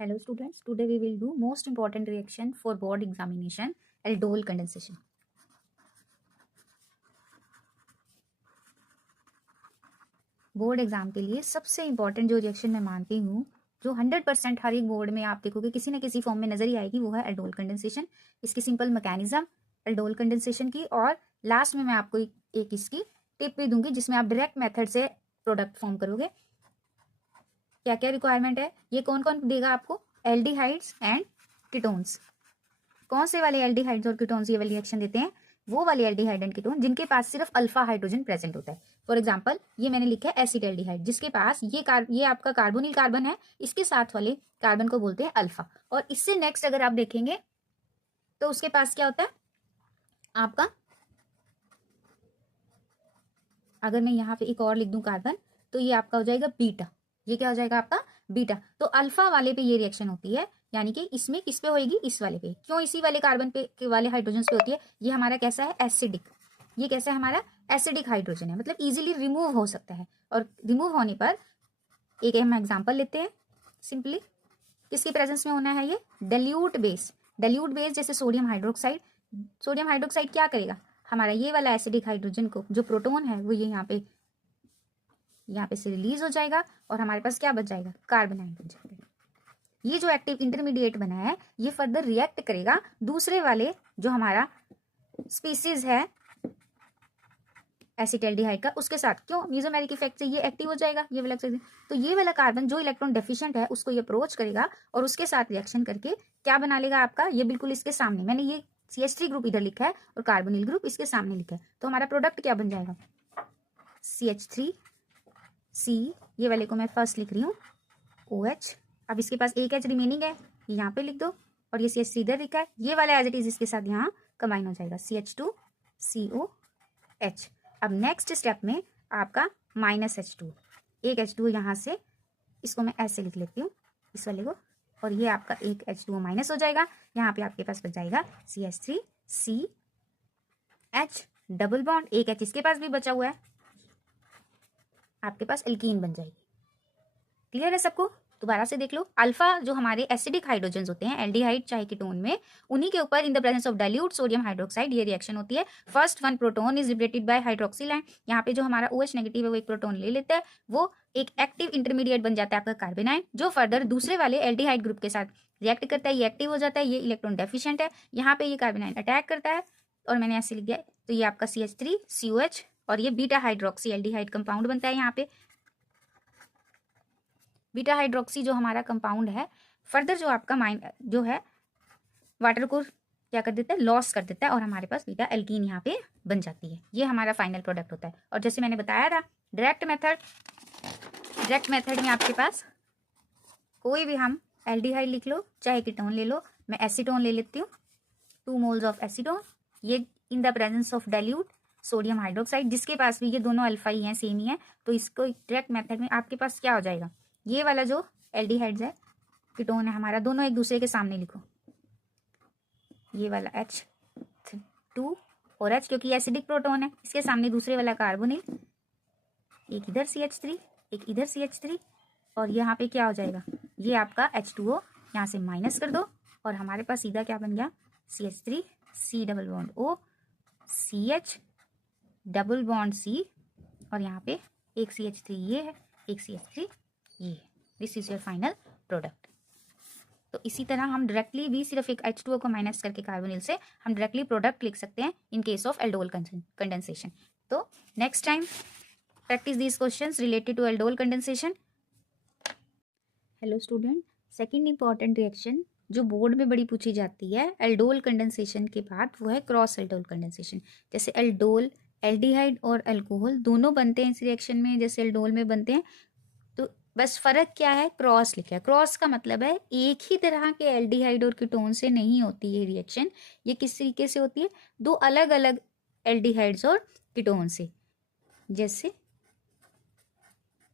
Hello students, today we will do most important reaction for board examination, aldol condensation. Board exam के लिए सबसे important जो reaction मैं मानती हूँ, जो 100% हर एक बोर्ड में आप देखोगे किसी न किसी फॉर्म में नजर ही आएगी, वो है aldol कंडेंसेशन। इसकी सिंपल मैकेनिज्म aldol कंडेंसेशन की, और लास्ट में मैं आपको एक इसकी टिप भी दूंगी जिसमें आप डायरेक्ट मेथड से प्रोडक्ट फॉर्म करोगे। क्या क्या रिक्वायरमेंट है, ये कौन कौन देगा आपको, एल्डिहाइड्स एंड कीटोन्स। कौन से वाले एल्डिहाइड्स और कीटोन्स ये वाली रिएक्शन देते हैं, वो वाले एल्डिहाइड एंड कीटोन जिनके पास सिर्फ अल्फा हाइड्रोजन प्रेजेंट होता है। फॉर एग्जांपल ये मैंने लिखा है एसिड एल्डिहाइड, जिसके पास ये आपका कार्बोनिल कार्बन है, इसके साथ वाले कार्बन को बोलते हैं अल्फा। और इससे नेक्स्ट अगर आप देखेंगे तो उसके पास क्या होता है आपका, अगर मैं यहाँ पे एक और लिख दूं कार्बन, तो ये आपका हो जाएगा बीटा। ये क्या हो जाएगा आपका बीटा। तो अल्फा वाले पे ये रिएक्शन होती है, यानी कि इसमें किस पे होएगी, इस वाले पे। क्यों इसी वाले कार्बन पे वाले हाइड्रोजन पे होती है, ये हमारा कैसा है एसिडिक। ये कैसा है हमारा एसिडिक हाइड्रोजन है, मतलब इजीली रिमूव हो सकता है। और रिमूव होने पर एक हम एग्जांपल लेते हैं सिंपली, किसकी प्रेजेंस में होना है ये डाइल्यूट बेस। डाइल्यूट बेस जैसे सोडियम हाइड्रोक्साइड। सोडियम हाइड्रोक्साइड क्या करेगा, हमारा ये वाला एसिडिक हाइड्रोजन को जो प्रोटोन है वो ये यहाँ पे से रिलीज हो जाएगा, और हमारे पास क्या बच जाएगा, कार्बन आयन बच जाएगा। ये जो एक्टिव इंटरमीडिएट बना है ये फर्दर रिएक्ट करेगा दूसरे वाले जो हमारा स्पीसीज है एसिटाल्डिहाइड का, उसके साथ। क्यों, मीजोमेरिक इफेक्ट से ये एक्टिव हो जाएगा, ये वाला। तो ये वाला कार्बन जो इलेक्ट्रॉन डेफिशिएंट है उसको ये अप्रोच करेगा और उसके साथ रिएक्शन करके क्या बना लेगा आपका, ये बिल्कुल इसके सामने। मैंने ये CH3 ग्रुप इधर लिखा है और कार्बोनिल ग्रुप इसके सामने लिखा है, तो हमारा प्रोडक्ट क्या बन जाएगा, CH3C, ये वाले को मैं फर्स्ट लिख रही हूँ OH। अब इसके पास एक H रिमेनिंग है, यहाँ पे लिख दो, और ये CH3 इधर लिखा है, ये वाला एज इट इज इसके साथ यहाँ कंबाइन हो जाएगा, CH2COH। अब नेक्स्ट स्टेप में आपका -H2, एक H2 यहाँ से, इसको मैं ऐसे लिख लेती हूँ इस वाले को, और ये आपका एक H2O माइनस हो जाएगा। यहाँ पे आपके पास बच जाएगा CH3CH डबल बॉन्ड, एक H इसके पास भी बचा हुआ है, आपके पास एल्कीन बन जाएगी। क्लियर है सबको, दोबारा से देख लो। अल्फा जो हमारे एसिडिक हाइड्रोजन्स होते हैं एल्डिहाइड चाहे कीटोन में, उन्हीं के ऊपर in the presence of dilute sodium hydroxide ये रिएक्शन होती है। First one proton is liberated bye hydroxyl and यहाँ पे जो हमारा OH नेगेटिव है वो एक प्रोटोन ले लेता है, वो एक एक्टिव इंटरमीडिएट बन जाता है आपका कार्बन आयन, जो फर्दर दूसरे वाले एल्डिहाइड ग्रुप के साथ रिएक्ट करता है, ये एक्टिव हो जाता है, ये इलेक्ट्रॉन डेफिशिएंट है, यहाँ पे ये कार्बन आयन अटैक करता है, और मैंने ऐसे लिख दिया। तो ये आपका CH3COH और ये बीटा हाइड्रोक्सी एल्डिहाइड कंपाउंड बनता है। यहाँ पे बीटा हाइड्रोक्सी जो हमारा कंपाउंड है, फर्दर जो आपका जो है वाटर को क्या कर देता है, लॉस कर देता है, और हमारे पास बीटा एल्कीन यहाँ पे बन जाती है। ये हमारा फाइनल प्रोडक्ट होता है। और जैसे मैंने बताया था डायरेक्ट मेथड में आपके पास कोई भी हम एल्डिहाइड लिख लो चाहे कीटोन ले लो, मैं एसीटोन ले लेती हूँ, 2 मोल्स ऑफ एसीटोन, ये in the presence of dilute sodium hydroxide, जिसके पास भी ये दोनों अल्फा ही हैं, सेम ही है। तो इसको डायरेक्ट मेथड में आपके पास क्या हो जाएगा, ये वाला जो एल्डिहाइड्स है कीटोन है हमारा, दोनों एक दूसरे के सामने लिखो, ये वाला H2 और H क्योंकि एसिडिक प्रोटोन है, इसके सामने दूसरे वाला कार्बोनिल, एक इधर CH3 एक इधर CH3, और यहाँ पे क्या हो जाएगा, ये आपका H2O यहाँ से माइनस कर दो, और हमारे पास सीधा क्या बन गया, CH3C double bond O CH double bond C, और यहाँ पे एक CH3 ये है, एक CH3 ये, this is your final product. तो इसी तरह हम डायरेक्टली भी सिर्फ एक H2O को माइनस करके कार्बोनिल से हम डायरेक्टली प्रोडक्ट लिख सकते हैं in case of aldol condensation. तो next time practice these questions related to aldol condensation. Hello student, second important reaction जो बोर्ड में बड़ी पूछी जाती है एल्डोल कंडेंसेशन के बाद, वो है क्रॉस एल्डोल कंडेंसेशन। जैसे एल्डोल एल्डिहाइड और अल्कोहल दोनों बनते हैं इस रिएक्शन में, जैसे एल्डोल में बनते हैं, तो बस फर्क क्या है, क्रॉस लिखा है। क्रॉस का मतलब है एक ही तरह के एल्डिहाइड और कीटोन से नहीं होती ये रिएक्शन, ये किस तरीके से होती है, दो अलग अलग एल्डिहाइड्स और कीटोन से। जैसे,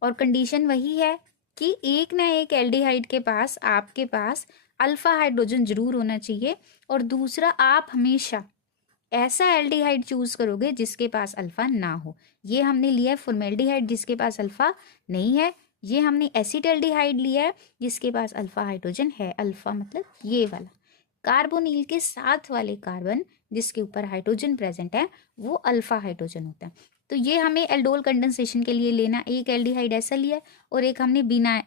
और कंडीशन वही है कि एक ना एक एल्डिहाइड के पास आपके पास अल्फा हाइड्रोजन जरूर होना चाहिए, और दूसरा आप हमेशा ऐसा एल्डिहाइड चूज करोगे जिसके पास अल्फा ना हो। ये हमने लिया है फॉर्मेल्डिहाइड जिसके पास अल्फा नहीं है, ये हमने एसिटल्डिहाइड लिया है जिसके पास अल्फा हाइड्रोजन है, अल्फा मतलब ये वाला। कार्बोनिल के साथ वाले कार्बन जिसके ऊपर हाइड्रोजन प्रेजेंट है वो अल्फा हाइड्रोजन होता है। तो ये हमें एल्डोल कंडेंसेशन के लिए लेना, एक एल्डिहाइड ऐसा लिया और एक हमने बिना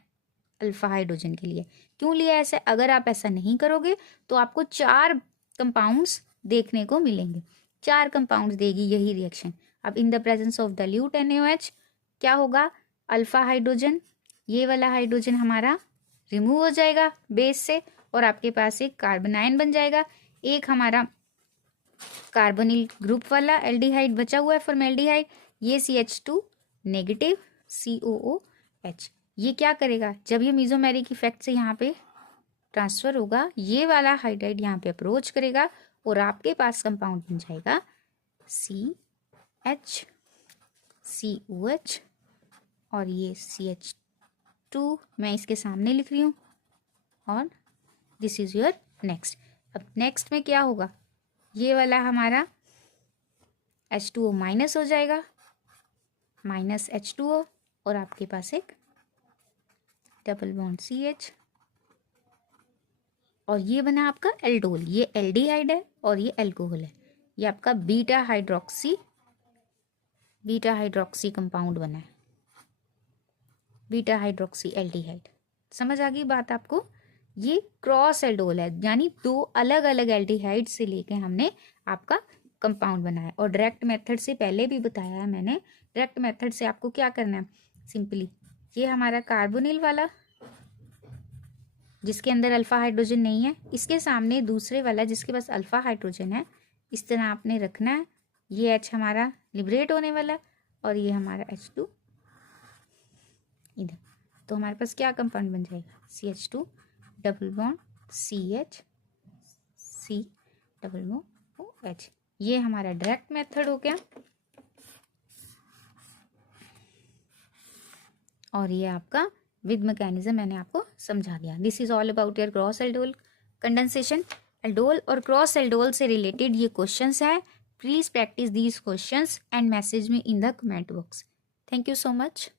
अल्फा हाइड्रोजन के लिए। क्यों लिया ऐसे? अगर आप ऐसा नहीं करोगे तो आपको 4 कंपाउंड्स देखने को मिलेंगे, 4 कंपाउंड्स देगी यही रिएक्शन। अब in the presence of dilute NaOH क्या होगा? अल्फा हाइड्रोजन, ये वाला हाइड्रोजन हमारा रिमूव हो जाएगा बेस से और आपके पास एक कार्बन आयन बन जाएगा। एक हमारा कार्बोनिल ग्रुप वाला एल्डिहाइड बचा हुआ है, फॉर्मेल्डिहाइड, ये CH2 नेगेटिव COOH। ये क्या करेगा? जब ये मीजोमेरिक इफेक्ट से यहाँ पे ट्रांसफर होगा, ये वाला हाइड्राइड यहाँ पे अप्रोच करेगा और आपके पास कंपाउंड बन जाएगा CH और ये CH2 मैं इसके सामने लिख रही हूँ और दिस इज योर नेक्स्ट। अब नेक्स्ट में क्या होगा? ये वाला हमारा H2O माइनस हो जाएगा, माइनस H2O और आपके पास एक डबल बॉन्ड CH और ये बना आपका एल्डोल। ये एल्डिहाइड है और ये अल्कोहल है, ये आपका बीटा हाइड्रोक्सी कंपाउंड बना है, बीटा हाइड्रोक्सी एल्डिहाइड। समझ आ गई बात आपको? ये क्रॉस एल्डोल है, यानी 2 अलग अलग एल्डिहाइड से लेके हमने आपका कंपाउंड बनाया। और डायरेक्ट मेथड से पहले भी बताया है मैंने, डायरेक्ट मेथड से आपको क्या करना है? सिंपली ये हमारा कार्बोनिल वाला जिसके अंदर अल्फा हाइड्रोजन नहीं है, इसके सामने दूसरे वाला जिसके पास अल्फा हाइड्रोजन है, इस तरह आपने रखना है। ये H हमारा लिबरेट होने वाला और ये हमारा H2 इधर। तो हमारे पास क्या कंपाउंड बन जाएगा? CH2 double bond CH C double bond OH। ये हमारा डायरेक्ट मेथड हो गया और ये आपका विद मैकेनिज्म मैंने आपको समझा दिया। This is all about your cross aldol condensation. Aldol और क्रॉस एल्डोल से रिलेटेड ये क्वेश्चंस है। Please practice these questions and message me in the comment box. Thank you so much.